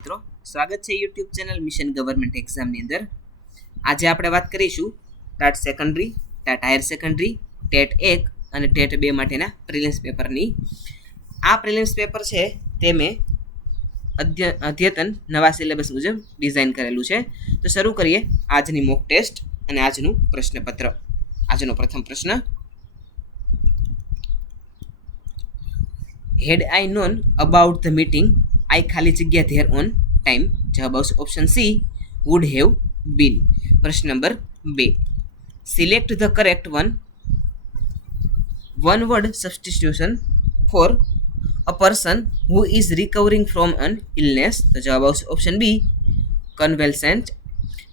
મિત્રો સ્વાગત છે યુટ્યુબ ચેનલ મિશન ગવર્મેન્ટ એક્ઝામની અંદર. આજે આપણે વાત કરીશું TAT secondary, TAT higher secondary, TET 1 અને ટેટ 2 માટેના પ્રિલિમ્સ પેપરની. આ પ્રિલિમ્સ પેપર છે તે મેં અદ્યતન નવા સિલેબસ મુજબ ડિઝાઇન કરેલું છે. તો શરૂ કરીએ આજની મોક ટેસ્ટ અને આજનું પ્રશ્નપત્ર. આજનો પ્રથમ પ્રશ્ન, had I known about the meeting I ખાલી જગ્યા ધેર ઓન ટાઈમ. જવાબ આવશે option C, would have been. પ્રશ્ન નંબર 2, select the correct one word substitution for a person who is recovering from an illness. તો જવાબ આવશે ઓપ્શન બી, કન્વેલસન્ટ.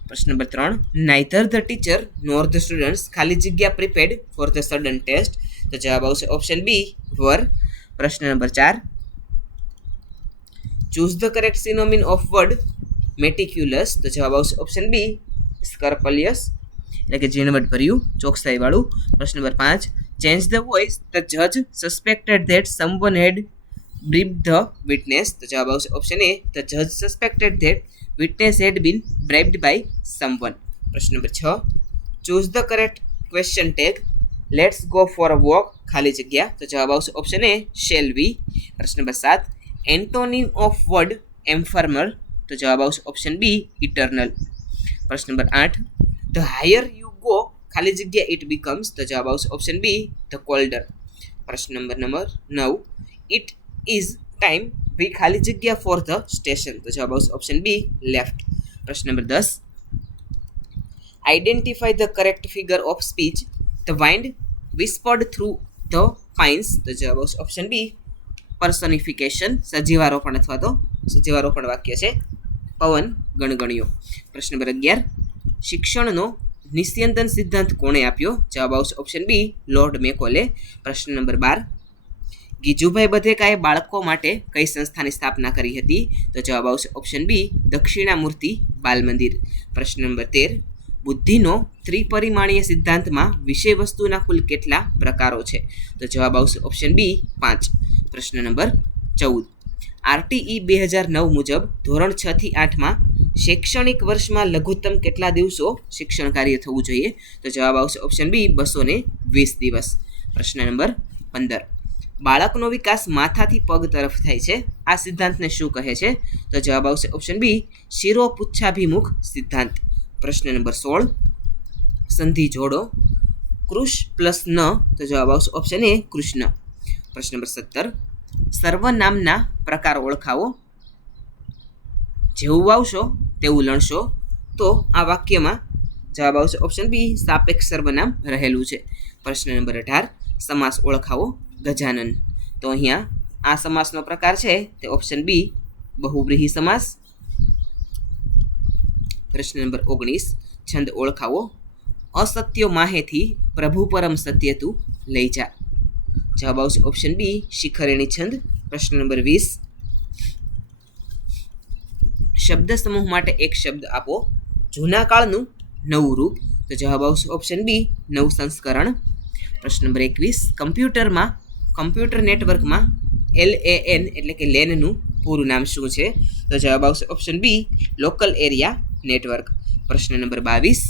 પ્રશ્ન નંબર 3, neither the teacher nor the students ખાલી જગ્યા prepared for the sudden test. તો જવાબ આવશે ઓપ્શન બી, વર. પ્રશ્ન number 4, choose the correct synonym of word meticulous. તો જવાબ આવશે ઓપ્શન બી, સ્કર્પલિયસ, એટલે કે ઝીણવટ ભર્યું, ચોકસાઈવાળું. પ્રશ્ન નંબર 5, ચેન્જ ધ વોઇસ ધ જજ suspected that someone had bribed the witness. તો જવાબ આવશે ઓપ્શન એ, ધ જજ suspected that witness had been bribed by someone. પ્રશ્ન નંબર 6, choose the correct question tag let's go for a walk ખાલી જગ્યા. તો જવાબ આવશે ઓપ્શન એ, શેલ વી. પ્રશ્ન નંબર 7, એન્ટોનિમ ઓફ વર્ડ એમ્ફર્મર. તો જવાબ આવશે ઓપ્શન બી, ઇટર્નલ. પ્રશ્ન number 8, the higher you go ખાલી જગ્યા ઇટ બીકમ્સ. તો જવાબ આવશે ઓપ્શન બી, ધ કોલ્ડર. પ્રશ્ન નંબર 9, ઇટ ઇઝ ટાઈમ બી ખાલી જગ્યા ફોર ધ સ્ટેશન. તો જવાબ આવશે ઓપ્શન બી, લેફ્ટ. પ્રશ્ન નંબર 10, identify the correct figure of speech the wind whispered through the pines. તો જવાબ આવશે ઓપ્શન બી, પર્સોનિફિકેશન, સજીવારોપણ અથવા તો સજીવારોપણ વાક્ય છે, પવન ગણગણ્યો. પ્રશ્ન નંબર 11, શિક્ષણનો નિસ્યંદન સિદ્ધાંત કોણે આપ્યો. જવાબ આવશે ઓપ્શન બી, લોર્ડ મેકોલે. પ્રશ્ન નંબર 12, ગીજુભાઈ બધેકાએ બાળકો માટે કઈ સંસ્થાની સ્થાપના કરી હતી. તો જવાબ આવશે ઓપ્શન બી, દક્ષિણામૂર્તિ બાલ મંદિર. પ્રશ્ન નંબર 13, બુદ્ધિનો ત્રિપરિમાણીય સિદ્ધાંતમાં વિષય વસ્તુના કુલ કેટલા પ્રકારો છે. તો જવાબ આવશે ઓપ્શન બી, 5. પ્રશ્ન નંબર 14, આરટીઈ 2009 મુજબ ધોરણ 6 થી 8માં શૈક્ષણિક વર્ષમાં લઘુત્તમ કેટલા દિવસો શિક્ષણ કાર્ય થવું જોઈએ. તો જવાબ આવશે ઓપ્શન બી, 220 દિવસ. પ્રશ્ન નંબર 15, બાળકનો વિકાસ માથાથી પગ તરફ થાય છે. આ સિદ્ધાંતને શું કહે છે. તો જવાબ આવશે ઓપ્શન બી, શિરોપુચ્છાભિમુખ સિદ્ધાંત. પ્રશ્ન નંબર 16, સંધિ જોડો કૃષ પ્લસ ન. તો જવાબ આવશે ઓપ્શન એ, કૃષ્ણ. પ્રશ્ન નંબર 17, સર્વનામના પ્રકાર ઓળખાવો. જેવું વાવશો તેવું લણશો. તો આ વાક્યમાં જવાબ આવશે ઓપ્શન બી, સાપેક્ષ સર્વનામ રહેલું છે. પ્રશ્ન નંબર 18, સમાસ ઓળખાવો. ગજાનન. તો અહીંયા આ સમાસનો પ્રકાર છે તે ઓપ્શન બી, બહુવ્રીહી સમાસ. પ્રશ્ન નંબર 19, છંદ ઓળખાવો. અસત્યો માહેથી પ્રભુ પરમ સત્ય તું લઈ જા. જવાબ આવશે ઓપ્શન બી, શિખરિણી છંદ. પ્રશ્ન નંબર 20, શબ્દ સમૂહ માટે એક શબ્દ આપો. જૂના કાળનું નવું રૂપ. તો જવાબ આવશે ઓપ્શન બી, નવું સંસ્કરણ. પ્રશ્ન નંબર 21, કમ્પ્યુટર નેટવર્કમાં LAN એટલે કે લેનનું પૂરું નામ શું છે. તો જવાબ આવશે option B, local area network. પ્રશ્ન નંબર 22,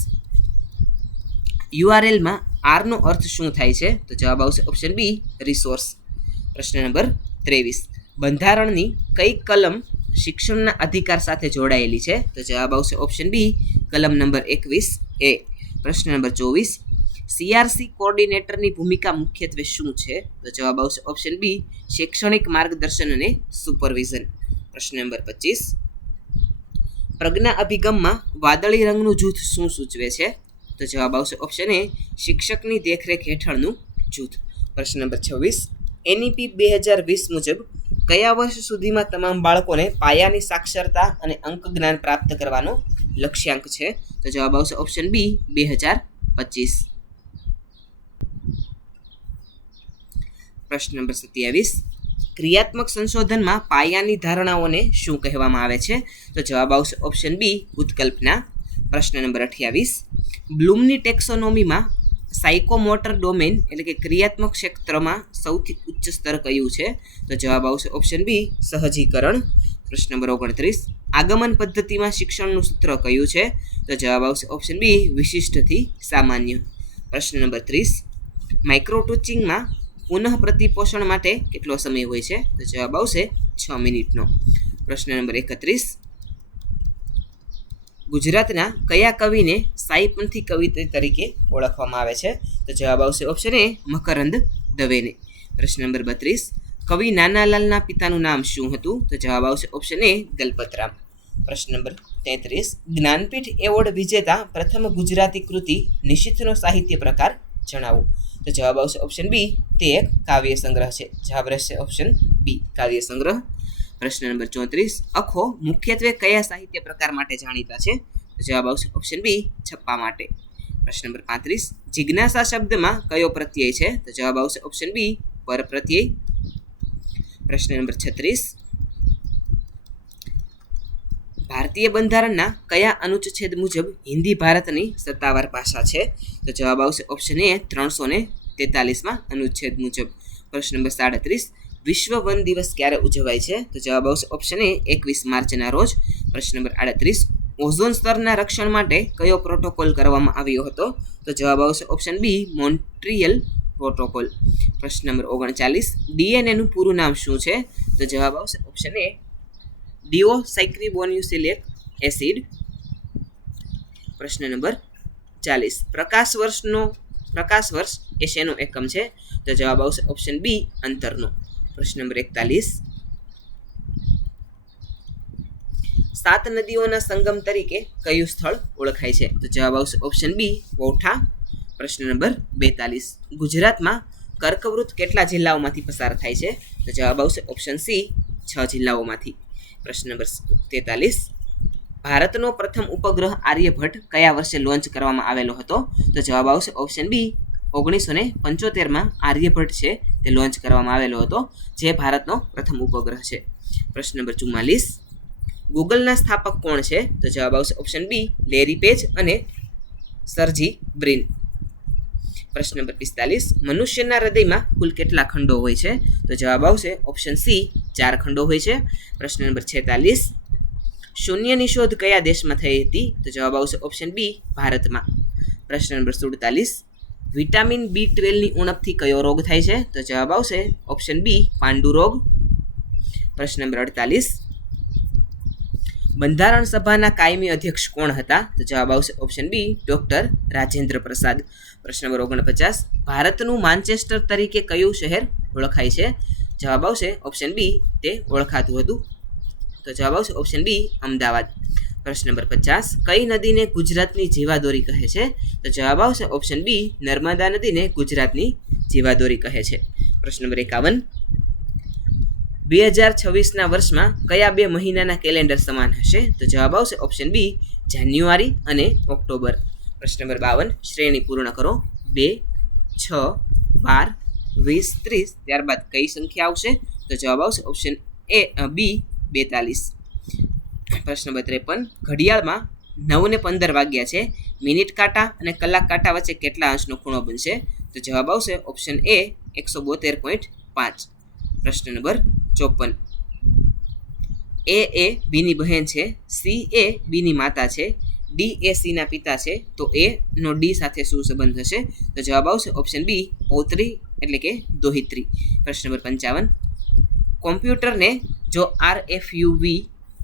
URLમાં આરનો અર્થ શું થાય છે. તો જવાબ આવશે ઓપ્શન બી, રિસોર્સ. પ્રશ્ન નંબર 23, બંધારણની કઈ કલમ શિક્ષણના અધિકાર સાથે જોડાયેલી છે. તો જવાબ આવશે ઓપ્શન બી, કલમ નંબર 21A. પ્રશ્ન નંબર 24, CRC કોઓર્ડિનેટરની ભૂમિકા મુખ્યત્વે શું છે. તો જવાબ આવશે ઓપ્શન બી, શૈક્ષણિક માર્ગદર્શન અને સુપરવિઝન. પ્રશ્ન નંબર 25, પ્રજ્ઞા અભિગમમાં વાદળી રંગનું જૂથ શું સૂચવે છે. તો જવાબ આવશે ઓપ્શન એ, શિક્ષકની દેખરેખ હેઠળનું જૂથ. પ્રશ્ન નંબર 26, NEP 2020 મુજબ કયા વર્ષ સુધીમાં તમામ બાળકોને પાયાની સાક્ષરતા અને અંક જ્ઞાન પ્રાપ્ત કરવાનો લક્ષ્યાંક છે. તો જવાબ આવશે ઓપ્શન બી, 2025. પ્રશ્ન નંબર 27, ક્રિયાત્મક સંશોધનમાં પાયાની ધારણાઓને શું કહેવામાં આવે છે. તો જવાબ આવશે ઓપ્શન બી, ઉત્કલ્પના. પ્રશ્ન નંબર 28, બ્લૂમની ટેક્સોનોમીમાં સાયકોમોટર ડોમેન એટલે કે ક્રિયાત્મક ક્ષેત્રમાં સૌથી ઉચ્ચ સ્તર કયું છે. તો જવાબ આવશે ઓપ્શન બી, સહજીકરણ. પ્રશ્ન નંબર 29, આગમન પદ્ધતિમાં શિક્ષણનું સૂત્ર કયું છે? તો જવાબ આવશે ઓપ્શન બી, વિશિષ્ટથી સામાન્ય. પ્રશ્ન નંબર 30, માઇક્રો ટીચિંગમાં પુનઃ પ્રતિપોષણ માટે કેટલો સમય હોય છે? તો જવાબ આવશે 6 મિનિટનો. પ્રશ્ન નંબર 31, ગુજરાતના કયા કવિને સાઈપંથી કવિ તરીકે ઓળખવામાં આવે છે? તો જવાબ આવશે ઓપ્શન એ, મકરંદ દવેને. પ્રશ્ન નંબર 32, કવિ નાનાલાલના પિતાનું નામ શું હતું? તો જવાબ આવશે ઓપ્શન એ, દલપતરામ. પ્રશ્ન નંબર 33, જ્ઞાનપીઠ એવોર્ડ વિજેતા પ્રથમ ગુજરાતી કૃતિ નિશિથનો સાહિત્ય પ્રકાર જણાવો. તો જવાબ આવશે ઓપ્શન બી, તે એક કાવ્ય સંગ્રહ છે. જવાબ રહેશે ઓપ્શન બી, કાવ્ય સંગ્રહ. પ્રશ્ન નંબર 34, અખો મુખ્યત્વે કયા સાહિત્ય પ્રકાર માટે જાણીતા છે? તો જવાબ આવશે ઓપ્શન બી, છપ્પા માટે. પ્રશ્ન નંબર 35, જિજ્ઞાસા શબ્દમાં કયો પ્રત્યય છે? તો જવાબ આવશે ઓપ્શન બી, પર પ્રત્યય. પ્રશ્ન નંબર 36, ભારતીય બંધારણના કયા અનુચ્છેદ મુજબ હિન્દી ભારતની સત્તાવાર ભાષા છે? તો જવાબ આવશે ઓપ્શન એ, 343માં અનુચ્છેદ મુજબ. પ્રશ્ન નંબર 37, વિશ્વ વન દિવસ ક્યારે ઉજવાય છે? તો જવાબ આવશે ઓપ્શન એ, 21 માર્ચના રોજ. પ્રશ્ન નંબર 38, ઓઝોન સ્તરના રક્ષણ માટે કયો પ્રોટોકોલ કરવામાં આવ્યો હતો? તો જવાબ આવશે ઓપ્શન બી, મોન્ટ્રીયલ પ્રોટોકોલ. પ્રશ્ન નંબર 39, ડીએનએનું પૂરું નામ શું છે? તો જવાબ આવશે ઓપ્શન એ, ડિઓસાયક્રિબોન્યુક્લિક એસિડ. પ્રશ્ન નંબર 40, પ્રકાશ વર્ષ એ શેનો એકમ છે? તો જવાબ આવશે ઓપ્શન બી, અંતરનો. પ્રશ્ન નંબર 41, 7 નદીઓના સંગમ તરીકે કયું સ્થળ ઓળખાય છે? તો જવાબ આવશે ઓપ્શન બી, વૌઠા. પ્રશ્ન નંબર 42, ગુજરાતમાં કર્કવૃત કેટલા જિલ્લાઓમાંથી પસાર થાય છે? તો જવાબ આવશે ઓપ્શન સી, 6 જિલ્લાઓમાંથી. પ્રશ્ન નંબર 43, ભારતનો પ્રથમ ઉપગ્રહ આર્યભટ્ટ કયા વર્ષે લોન્ચ કરવામાં આવેલો હતો? તો જવાબ આવશે ઓપ્શન બી, 1975માં આર્યભટ્ટ છે તે લોન્ચ કરવામાં આવેલો હતો, જે ભારતનો પ્રથમ ઉપગ્રહ છે. પ્રશ્ન નંબર 44, ગૂગલના સ્થાપક કોણ છે? તો જવાબ આવશે ઓપ્શન બી, લેરી પેજ અને સર્જી બ્રિન. પ્રશ્ન નંબર 45, મનુષ્યના હૃદયમાં કુલ કેટલા ખંડો હોય છે? તો જવાબ આવશે ઓપ્શન સી, 4 ખંડો હોય છે. પ્રશ્ન નંબર 46, શૂન્યની શોધ કયા દેશમાં થઈ હતી? તો જવાબ આવશે ઓપ્શન બી, ભારતમાં. પ્રશ્ન નંબર 47, વિટામિન B12ની ઉણપથી કયો રોગ થાય છે? તો જવાબ આવશે ઓપ્શન બી, પાંડુ રોગ. પ્રશ્ન નંબર 48, બંધારણ સભાના કાયમી અધ્યક્ષ કોણ હતા? તો જવાબ આવશે ઓપ્શન બી, ડોક્ટર રાજેન્દ્ર પ્રસાદ. પ્રશ્ન નંબર 49, ભારતનું માન્ચેસ્ટર તરીકે કયું શહેર ઓળખાય છે? જવાબ આવશે ઓપ્શન બી, તે ઓળખાતું હતું. તો જવાબ આવશે ઓપ્શન બી, અમદાવાદ. પ્રશ્ન નંબર 50, કઈ નદીને ગુજરાતની જીવાદોરી કહે છે? તો જવાબ આવશે ઓપ્શન બી, નર્મદા નદીને ગુજરાતની જીવાદોરી કહે છે. પ્રશ્ન નંબર 51, 2026ના વર્ષમાં કયા 2 મહિનાના કેલેન્ડર સમાન હશે? તો જવાબ આવશે ઓપ્શન બી, જાન્યુઆરી અને ઓક્ટોબર. પ્રશ્ન નંબર 52, શ્રેણી પૂર્ણ કરો. 2, 6, 12, 20, 30, ત્યારબાદ કઈ સંખ્યા આવશે? તો જવાબ આવશે ઓપ્શન એ, બી, 42. પ્રશ્ન નંબર 53, ઘડિયાળમાં 9:15 વાગ્યા છે, મિનિટ કાંટા અને કલાક કાંટા વચ્ચે કેટલા અંશનો ખૂણો બનશે? તો જવાબ આવશે ઓપ્શન એ, 172.5. પ્રશ્ન નંબર 54, એ બીની બહેન છે, સી એ બીની માતા છે, ડી એ સીના પિતા છે, તો એ નો ડી સાથે શું સંબંધ હશે? તો જવાબ આવશે ઓપ્શન બી, પૌત્રી એટલે કે દોહિત્રી. પ્રશ્ન નંબર 55, કોમ્પ્યુટરને જો RFUV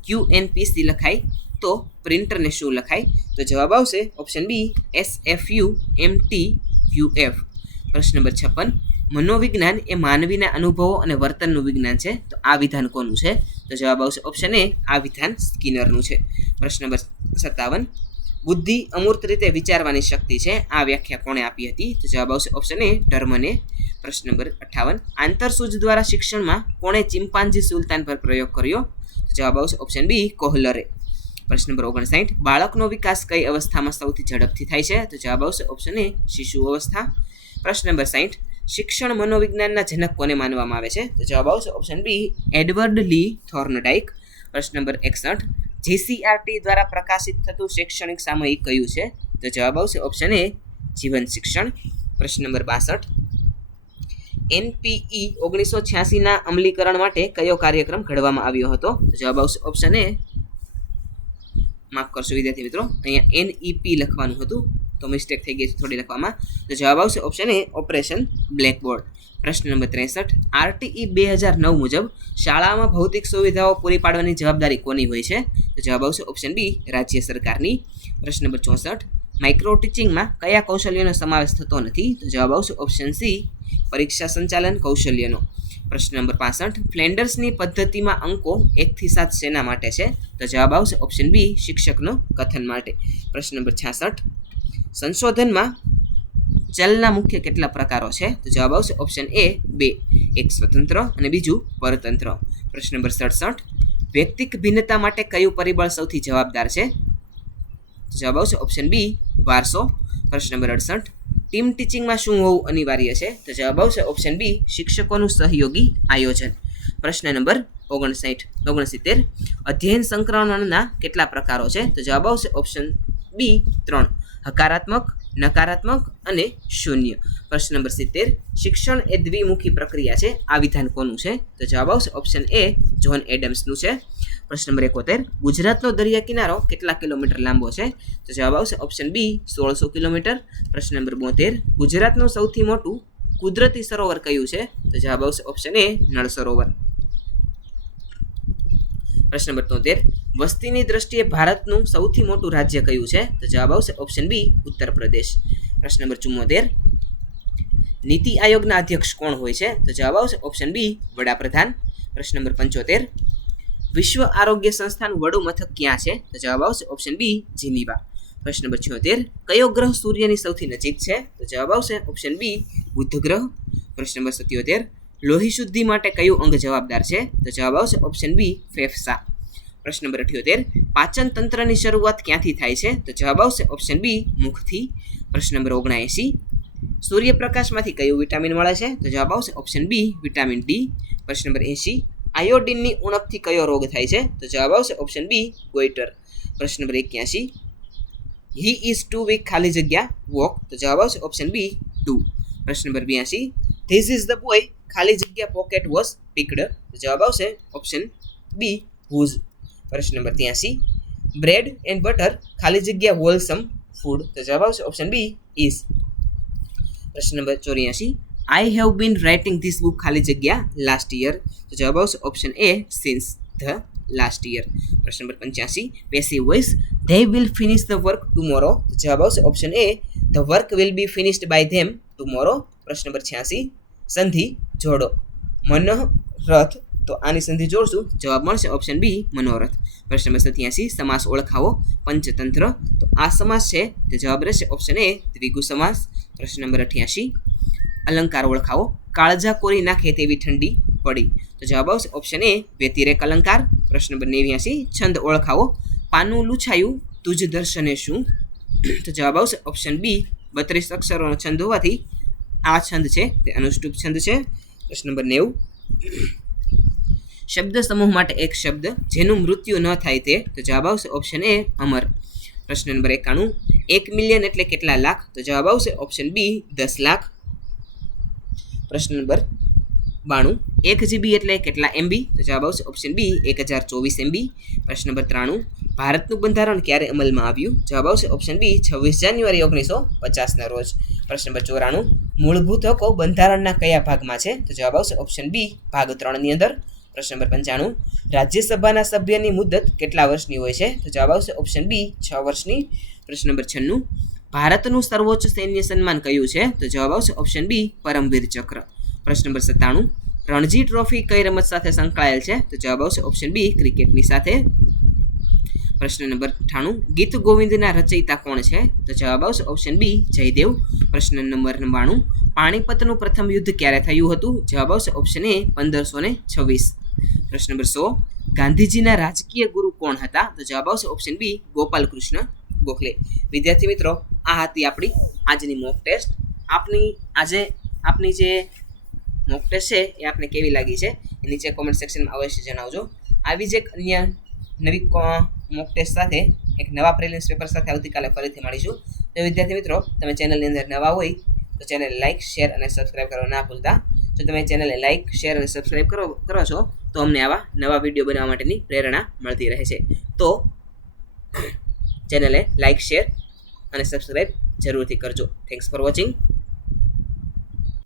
QNPC લખાય તો પ્રિન્ટરને શું લખાય? તો જવાબ આવશે ઓપ્શન બી, SFUMTQF. પ્રશ્ન નંબર 56, મનોવિજ્ઞાન એ માનવીના અનુભવો અને વર્તનનું વિજ્ઞાન છે, તો આ વિધાન કોનું છે? તો જવાબ આવશે ઓપ્શન એ, આ વિધાન સ્કિનરનું છે. પ્રશ્ન નંબર 57, બુદ્ધિ અમૂર્ત રીતે વિચારવાની શક્તિ છે, આ વ્યાખ્યા કોણે આપી હતી? તો જવાબ આવશે ઓપ્શન એ, ટર્મને. પ્રશ્ન નંબર 58, આંતરસૂઝ દ્વારા શિક્ષણમાં કોણે ચિમ્પાન્જી સુલતાન પર પ્રયોગ કર્યો? તો જવાબ આવશે ઓપ્શન બી, કોહલરે. પ્રશ્ન નંબર 59, બાળકનો વિકાસ કઈ અવસ્થામાં સૌથી ઝડપથી થાય છે? તો જવાબ આવશે ઓપ્શન એ, શિશુ અવસ્થા. પ્રશ્ન નંબર 60, શિક્ષણ મનોવિજ્ઞાનના જનક કોને માનવામાં આવે છે? તો જવાબ આવશે ઓપ્શન બી, એડવર્ડ લી થોર્નડાઇક. પ્રશ્ન નંબર 61, GCRT દ્વારા પ્રકાશિત થતું શૈક્ષણિક સામયિક કયું છે? તો જવાબ આવશે ઓપ્શન એ, જીવન શિક્ષણ. પ્રશ્ન નંબર 62, NPE 1986ના અમલીકરણ માટે કયો કાર્યક્રમ ઘડવામાં આવ્યો હતો? તો જવાબ આવશે ઓપ્શન એ, માફ કરશો વિદ્યાર્થી મિત્રો, અહીંયા NEP લખવાનું હતું તો મિસ્ટેક થઈ ગઈ છે થોડી લખવામાં. તો જવાબ આવશે ઓપ્શન એ, ઓપરેશન બ્લેકબોર્ડ. પ્રશ્ન નંબર 63, RTE 2009 મુજબ શાળામાં ભૌતિક સુવિધાઓ પૂરી પાડવાની જવાબદારી કોની હોય છે? તો જવાબ આવશે ઓપ્શન બી, રાજ્ય સરકારની. પ્રશ્ન નંબર 64, માઇક્રો ટીચિંગમાં કયા કૌશલ્યનો સમાવેશ થતો નથી? તો જવાબ આવશે ઓપ્શન સી, પરીક્ષા સંચાલન કૌશલ્યનો. પ્રશ્ન નંબર 65, ફ્લેન્ડર્સની પદ્ધતિમાં અંકો 1 થી 7 શેના માટે છે? તો જવાબ આવશે ઓપ્શન બી, શિક્ષકનો કથન માટે. પ્રશ્ન નંબર 66, સંશોધનમાં ચલના મુખ્ય કેટલા પ્રકારો છે? તો જવાબ આવશે ઓપ્શન એ, 2, એક સ્વતંત્ર અને બીજું પરતંત્ર. પ્રશ્ન નંબર 67, વ્યક્તિક ભિન્નતા માટે કયું પરિબળ સૌથી જવાબદાર છે? તો જવાબ આવશે ઓપ્શન બી, વારસો. પ્રશ્ન નંબર 68, ટીમ ટીચિંગમાં શું હોવું અનિવાર્ય છે? તો જવાબ આવશે ઓપ્શન બી, શિક્ષકોનું સહયોગી આયોજન. પ્રશ્ન નંબર 69, અધ્યયન સંક્રમણના કેટલા પ્રકારો છે? તો જવાબ આવશે ઓપ્શન બી, 3, હકારાત્મક, નકારાત્મક અને શૂન્ય. પ્રશ્ન નંબર 70, શિક્ષણ એ દ્વિમુખી પ્રક્રિયા છે, આ વિધાન કોનું છે? તો જવાબ આવશે ઓપ્શન એ, જ્હોન એડમ્સનું છે. પ્રશ્ન નંબર 71, ગુજરાતનો દરિયા કિનારો કેટલા કિલોમીટર લાંબો છે? તો જવાબ આવશે ઓપ્શન બી, 1600 કિલોમીટર. પ્રશ્ન નંબર 72, ગુજરાતનું સૌથી મોટું કુદરતી સરોવર કયું છે? તો જવાબ આવશે ઓપ્શન એ, નળ સરોવર. પ્રશ્ન નંબર 73, વસ્તીની દ્રષ્ટિએ ભારતનું સૌથી મોટું રાજ્ય કયું છે? તો જવાબ આવશે ઓપ્શન બી, ઉત્તર પ્રદેશ. પ્રશ્ન નંબર 74, નીતિ આયોગના અધ્યક્ષ કોણ હોય છે? તો જવાબ આવશે ઓપ્શન બી, વડાપ્રધાન. પ્રશ્ન નંબર 75, વિશ્વ આરોગ્ય સંસ્થાનું વડું મથક ક્યાં છે? તો જવાબ આવશે ઓપ્શન બી, જીનીવા. પ્રશ્ન નંબર 76, કયો ગ્રહ સૂર્યની સૌથી નજીક છે? તો જવાબ આવશે ઓપ્શન બી, બુધ ગ્રહ. પ્રશ્ન નંબર 77, લોહી શુદ્ધિ માટે કયું અંગ જવાબદાર છે? તો જવાબ આવશે ઓપ્શન બી, ફેફસા. પ્રશ્ન નંબર 78, પાચન તંત્રની શરૂઆત ક્યાંથી થાય છે? તો જવાબ આવશે ઓપ્શન બી, મુખથી. પ્રશ્ન નંબર 79, સૂર્યપ્રકાશમાંથી કયું વિટામિન મળે છે? તો જવાબ આવશે ઓપ્શન બી, વિટામિન ડી. પ્રશ્ન નંબર 80, આયોડિનની ઉણપથી કયો રોગ થાય છે? તો જવાબ આવશે ઓપ્શન બી, ગોઈટર. પ્રશ્ન નંબર 81, હી ઇઝ ટુ વીક ખાલી જગ્યા વોક. તો જવાબ આવશે ઓપ્શન બી, 2. પ્રશ્ન નંબર 82, ધીસ ઇઝ ધ બોય ખાલી જગ્યા પોકેટ વોઝ પિકડ. તો જવાબ આવશે ઓપ્શન બી, હુઝ. પ્રશ્ન નંબર 83, બ્રેડ એન્ડ બટર ખાલી જગ્યા હોલસમ ફૂડ. તો જવાબ આવશે ઓપ્શન બી, ઇઝ. પ્રશ્ન નંબર 84, I have been writing this book ખાલી જગ્યા લાસ્ટ યર. તો જવાબ આવશે option A, since the last year. પ્રશ્ન નંબર 85, passive voice they will finish the work tomorrow. તો જવાબ આવશે option A, the work will be finished by them tomorrow. પ્રશ્ન નંબર 86, સંધિ જોડો મનોરથ. તો આની સંધિ જોડશું, જવાબ મળશે ઓપ્શન બી, મનોરથ. પ્રશ્ન નંબર 87, સમાસ ઓળખાવો પંચતંત્ર. તો આ સમાસ છે તે જવાબ રહેશે ઓપ્શન એ, દ્વિગુ સમાસ. પ્રશ્ન નંબર 88, અલંકાર ઓળખાવો કાળજા કોરી નાખે તેવી ઠંડી પડી. તો જવાબ આવશે ઓપ્શન એ, વ્યતિરેક અલંકાર. પ્રશ્ન નંબર 89, છંદ ઓળખાવો પાનું લૂછાયું તુજ દર્શને શું. તો જવાબ આવશે ઓપ્શન બી, 32 અક્ષરોનો છંદ હોવાથી આ છંદ છે તે અનુષ્ટુપ છંદ છે. પ્રશ્ન નંબર 90, શબ્દ સમૂહ માટે એક શબ્દ જેનું મૃત્યુ ન થાય તે. તો જવાબ આવશે ઓપ્શન એ, અમર. પ્રશ્ન નંબર 91, 1 મિલિયન એટલે કેટલા લાખ? તો જવાબ આવશે ઓપ્શન બી, 10 લાખ. પ્રશ્ન નંબર 92, 1 GB એટલે કેટલા MB? તો જવાબ આવશે ઓપ્શન બી, 1024 MB. પ્રશ્ન નંબર 93, ભારતનું બંધારણ ક્યારે અમલમાં આવ્યું? જવાબ આવશે ઓપ્શન બી, 26 જાન્યુઆરી 1950ના રોજ. પ્રશ્ન નંબર 94, મૂળભૂત હકો બંધારણના કયા ભાગમાં છે? તો જવાબ આવશે ઓપ્શન બી, ભાગ 3ની અંદર. પ્રશ્ન નંબર 95, રાજ્યસભાના સભ્યની મુદત કેટલા વર્ષની હોય છે? તો જવાબ આવશે ઓપ્શન બી, 6 વર્ષની. પ્રશ્ન નંબર 96, ભારતનું સર્વોચ્ચ સૈન્ય સન્માન કયું છે? તો જવાબ આવશે ઓપ્શન બી, પરમવીર ચક્ર. પ્રશ્ન નંબર 97, રણજી ટ્રોફી કઈ રમત સાથે સંકળાયેલ છે? તો જવાબ આવશે ઓપ્શન બી, ક્રિકેટની સાથે. પ્રશ્ન નંબર 98, ગીત ગોવિંદના રચયિતા કોણ છે? તો જવાબ આવશે ઓપ્શન બી, જયદેવ. પ્રશ્ન નંબર 99, પાણીપતનું પ્રથમ યુદ્ધ ક્યારે થયું હતું? જવાબ આવશે ઓપ્શન એ, 1526. પ્રશ્ન નંબર 100, ગાંધીજીના રાજકીય ગુરુ કોણ હતા? તો જવાબ આવશે ઓપ્શન બી, ગોપાલ કૃષ્ણ ગોખલે. વિદ્યાર્થી મિત્રો, આ હતી આપણી આજની મોક ટેસ્ટ. આપની જે મોક ટેસ્ટ છે એ આપને કેવી લાગી છે એ નીચે કોમેન્ટ સેક્શનમાં અવશ્ય જણાવજો. આવી જ એક અન્ય નવી મોક ટેસ્ટ સાથે એક નવા પ્રિલિમ્સ પેપર સાથે આવતીકાલે ફરીથી મળીશું. તો વિદ્યાર્થી મિત્રો, તમે ચેનલની અંદર નવા હોય તો ચેનલ લાઇક, શેર અને સબસ્ક્રાઈબ કરવા ના ભૂલતા. જો તમે ચેનલને લાઇક શેર અને સબસ્ક્રાઈબ કરો છો તો અમને આવા નવા વિડીયો બનાવવા માટેની પ્રેરણા મળતી રહે છે. તો ચેનલે લાઇક શેર અને સબસ્ક્રાઈબ જરૂરથી કરજો. Thanks for watching.